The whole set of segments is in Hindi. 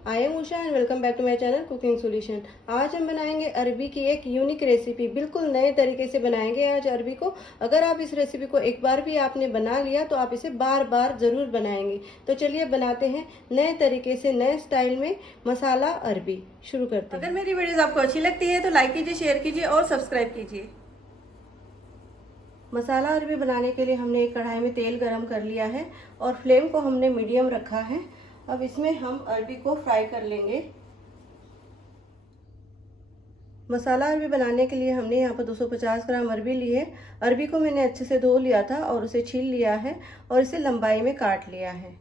I am Usha and welcome back to my channel cooking solution. आज हम बनाएंगे अरबी की एक यूनिक रेसिपी। बिल्कुल नए तरीके से बनाएंगे आज अरबी को। अगर आप इस रेसिपी को एक बार भी आपने बना लिया तो आप इसे बार बार ज़रूर बनाएंगे। तो चलिए बनाते हैं नए तरीके से, नए स्टाइल में मसाला अरबी। शुरू करते हैं। अगर मेरी वीडियोस आपको अच्छी लगती है तो लाइक कीजिए, शेयर कीजिए और सब्सक्राइब कीजिए। मसाला अरबी बनाने के लिए हमने एक कढ़ाई में तेल गरम कर लिया है और फ्लेम को हमने मीडियम रखा है। अब इसमें हम अरबी को फ्राई कर लेंगे। मसाला अरबी बनाने के लिए हमने यहाँ पर 250 ग्राम अरबी ली है। अरबी को मैंने अच्छे से धो लिया था और उसे छील लिया है और इसे लंबाई में काट लिया है।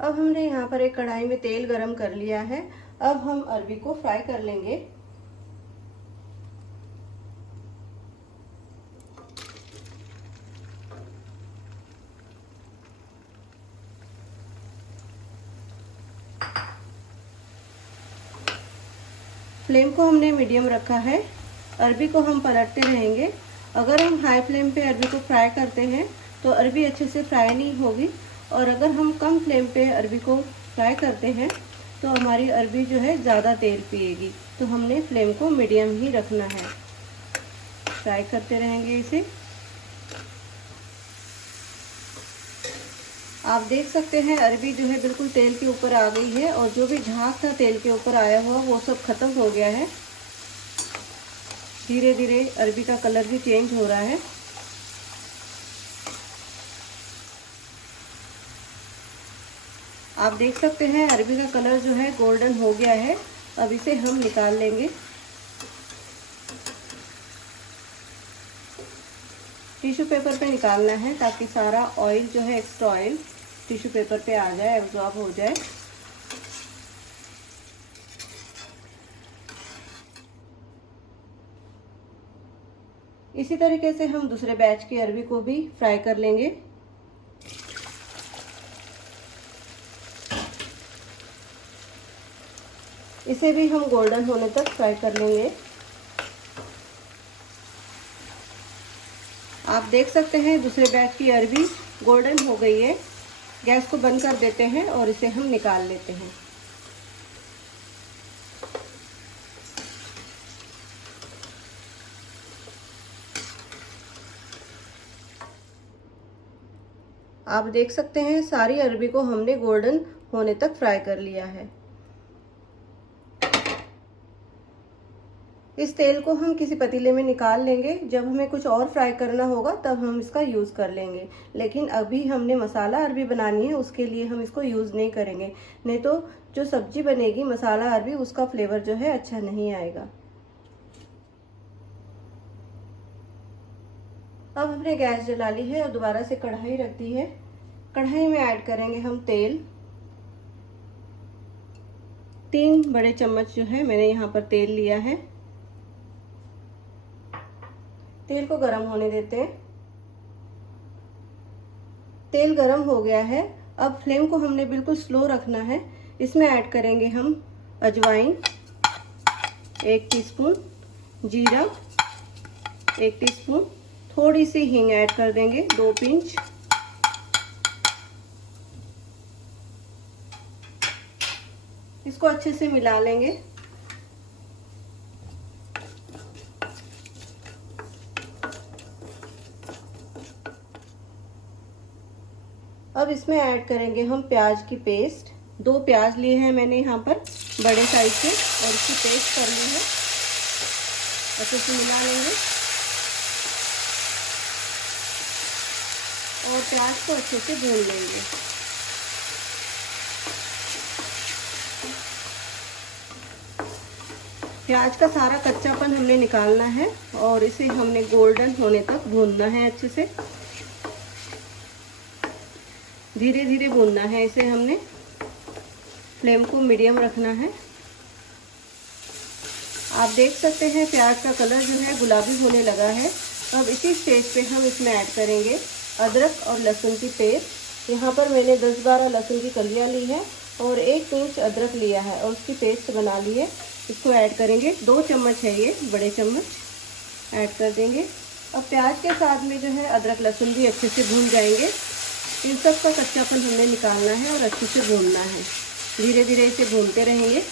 अब हमने यहाँ पर एक कढ़ाई में तेल गरम कर लिया है। अब हम अरबी को फ्राई कर लेंगे। फ्लेम को हमने मीडियम रखा है। अरबी को हम पलटते रहेंगे। अगर हम हाई फ्लेम पे अरबी को फ्राई करते हैं तो अरबी अच्छे से फ्राई नहीं होगी, और अगर हम कम फ्लेम पे अरबी को फ्राई करते हैं तो हमारी अरबी जो है ज़्यादा तेल पिएगी। तो हमने फ्लेम को मीडियम ही रखना है। फ्राई करते रहेंगे इसे। आप देख सकते हैं अरबी जो है बिल्कुल तेल के ऊपर आ गई है, और जो भी झाग था तेल के ऊपर आया हुआ वो सब खत्म हो गया है। धीरे धीरे अरबी का कलर भी चेंज हो रहा है। आप देख सकते हैं अरबी का कलर जो है गोल्डन हो गया है। अब इसे हम निकाल लेंगे। टिश्यू पेपर पे निकालना है ताकि सारा ऑयल जो है, एक्स्ट्रा ऑयल टिश्यू पेपर पे आ जाए, एब्जॉर्ब हो जाए। इसी तरीके से हम दूसरे बैच की अरबी को भी फ्राई कर लेंगे। इसे भी हम गोल्डन होने तक फ्राई कर लेंगे। आप देख सकते हैं दूसरे बैच की अरबी गोल्डन हो गई है। गैस को बंद कर देते हैं और इसे हम निकाल लेते हैं। आप देख सकते हैं सारी अरबी को हमने गोल्डन होने तक फ्राई कर लिया है। इस तेल को हम किसी पतीले में निकाल लेंगे। जब हमें कुछ और फ्राई करना होगा तब हम इसका यूज़ कर लेंगे, लेकिन अभी हमने मसाला अरबी बनानी है, उसके लिए हम इसको यूज़ नहीं करेंगे। नहीं तो जो सब्जी बनेगी मसाला अरबी, उसका फ्लेवर जो है अच्छा नहीं आएगा। अब हमने गैस जला ली है और दोबारा से कढ़ाई रख दी है। कढ़ाई में ऐड करेंगे हम तेल। 3 बड़े चम्मच जो है मैंने यहाँ पर तेल लिया है। तेल को गरम होने देते हैं। तेल गरम हो गया है। अब फ्लेम को हमने बिल्कुल स्लो रखना है। इसमें ऐड करेंगे हम अजवाइन 1 टीस्पून, जीरा 1 टीस्पून, थोड़ी सी हींग ऐड कर देंगे 2 पिंच। इसको अच्छे से मिला लेंगे। अब इसमें ऐड करेंगे हम प्याज की पेस्ट। 2 प्याज लिए हैं मैंने यहाँ पर बड़े साइज के, और इसकी पेस्ट कर ली है। अच्छे से मिला लेंगे और प्याज को अच्छे से भून लेंगे। प्याज का सारा कच्चापन हमने निकालना है और इसे हमने गोल्डन होने तक भूनना है। अच्छे से धीरे धीरे भूनना है इसे। हमने फ्लेम को मीडियम रखना है। आप देख सकते हैं प्याज का कलर जो है गुलाबी होने लगा है। अब इसी स्टेज पे हम इसमें ऐड करेंगे अदरक और लहसुन की पेस्ट। यहाँ पर मैंने 10-12 लहसुन की कलियाँ ली है और 1 पिंच अदरक लिया है और उसकी पेस्ट बना ली है। इसको ऐड करेंगे। 2 चम्मच है ये, बड़े चम्मच ऐड कर देंगे। अब प्याज के साथ में जो है अदरक लहसुन भी अच्छे से भून जाएंगे। इन सब का कच्चापन हमने निकालना है और अच्छे से भूनना है। धीरे धीरे इसे भूनते रहेंगे।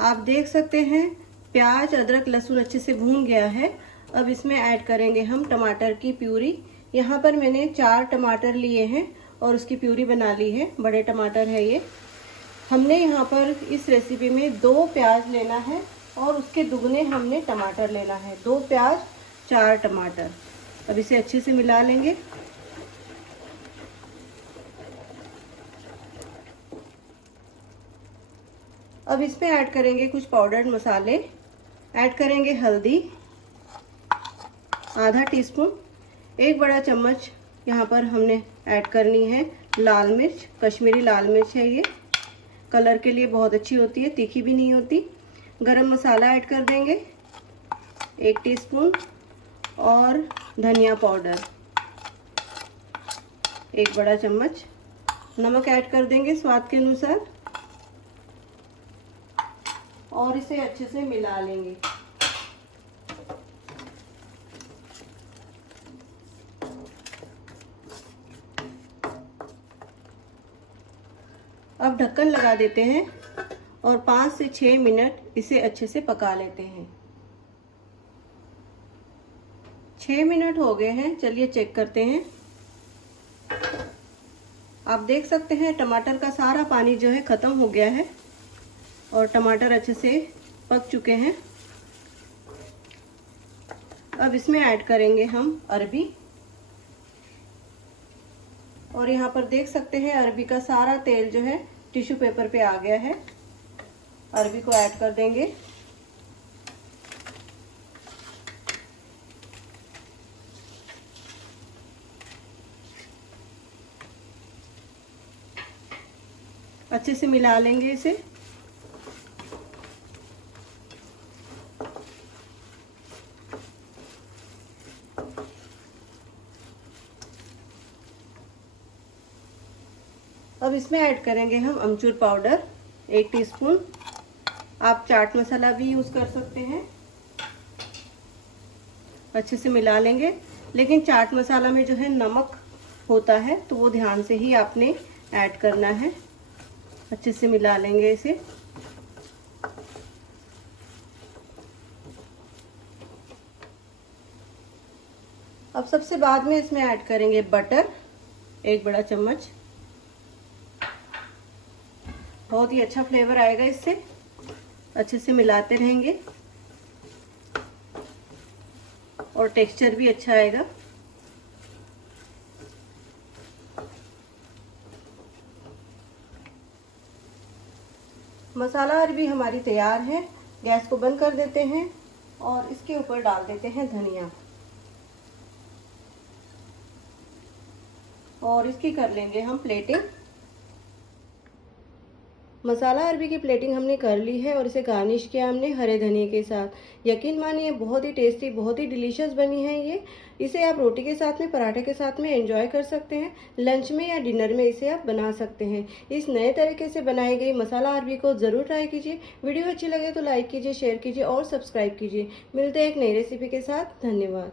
आप देख सकते हैं प्याज, अदरक, लहसुन अच्छे से भून गया है। अब इसमें ऐड करेंगे हम टमाटर की प्यूरी। यहाँ पर मैंने 4 टमाटर लिए हैं और उसकी प्यूरी बना ली है। बड़े टमाटर है ये। हमने यहाँ पर इस रेसिपी में 2 प्याज लेना है और उसके दुगने हमने टमाटर लेना है। 2 प्याज 4 टमाटर। अब इसे अच्छे से मिला लेंगे। अब इसमें ऐड करेंगे कुछ पाउडर्ड मसाले। ऐड करेंगे हल्दी आधा टीस्पून, 1 बड़ा चम्मच यहाँ पर हमने ऐड करनी है लाल मिर्च, कश्मीरी लाल मिर्च है ये, कलर के लिए बहुत अच्छी होती है, तीखी भी नहीं होती। गरम मसाला ऐड कर देंगे 1 टीस्पून और धनिया पाउडर 1 बड़ा चम्मच। नमक ऐड कर देंगे स्वाद के अनुसार और इसे अच्छे से मिला लेंगे। अब ढक्कन लगा देते हैं और 5 से 6 मिनट इसे अच्छे से पका लेते हैं। 6 मिनट हो गए हैं, चलिए चेक करते हैं। आप देख सकते हैं टमाटर का सारा पानी जो है ख़त्म हो गया है और टमाटर अच्छे से पक चुके हैं। अब इसमें ऐड करेंगे हम अरबी और यहाँ पर देख सकते हैं अरबी का सारा तेल जो है टिश्यू पेपर पे आ गया है। अरबी को ऐड कर देंगे। अच्छे से मिला लेंगे इसे। अब इसमें ऐड करेंगे हम अमचूर पाउडर 1 टीस्पून। आप चाट मसाला भी यूज़ कर सकते हैं। अच्छे से मिला लेंगे, लेकिन चाट मसाला में जो है नमक होता है तो वो ध्यान से ही आपने ऐड करना है। अच्छे से मिला लेंगे इसे। अब सबसे बाद में इसमें ऐड करेंगे बटर 1 बड़ा चम्मच। बहुत ही अच्छा फ्लेवर आएगा इससे। अच्छे से मिलाते रहेंगे और टेक्सचर भी अच्छा आएगा। मसाला अरबी हमारी तैयार है। गैस को बंद कर देते हैं और इसके ऊपर डाल देते हैं धनिया और इसकी कर लेंगे हम प्लेटिंग। मसाला अरबी की प्लेटिंग हमने कर ली है और इसे गार्निश किया हमने हरे धनिए के साथ। यकीन मानिए बहुत ही टेस्टी, बहुत ही डिलीशियस बनी है ये। इसे आप रोटी के साथ में, पराठे के साथ में एंजॉय कर सकते हैं। लंच में या डिनर में इसे आप बना सकते हैं। इस नए तरीके से बनाई गई मसाला अरबी को ज़रूर ट्राई कीजिए। वीडियो अच्छी लगे तो लाइक कीजिए, शेयर कीजिए और सब्सक्राइब कीजिए। मिलते हैं एक नई रेसिपी के साथ। धन्यवाद।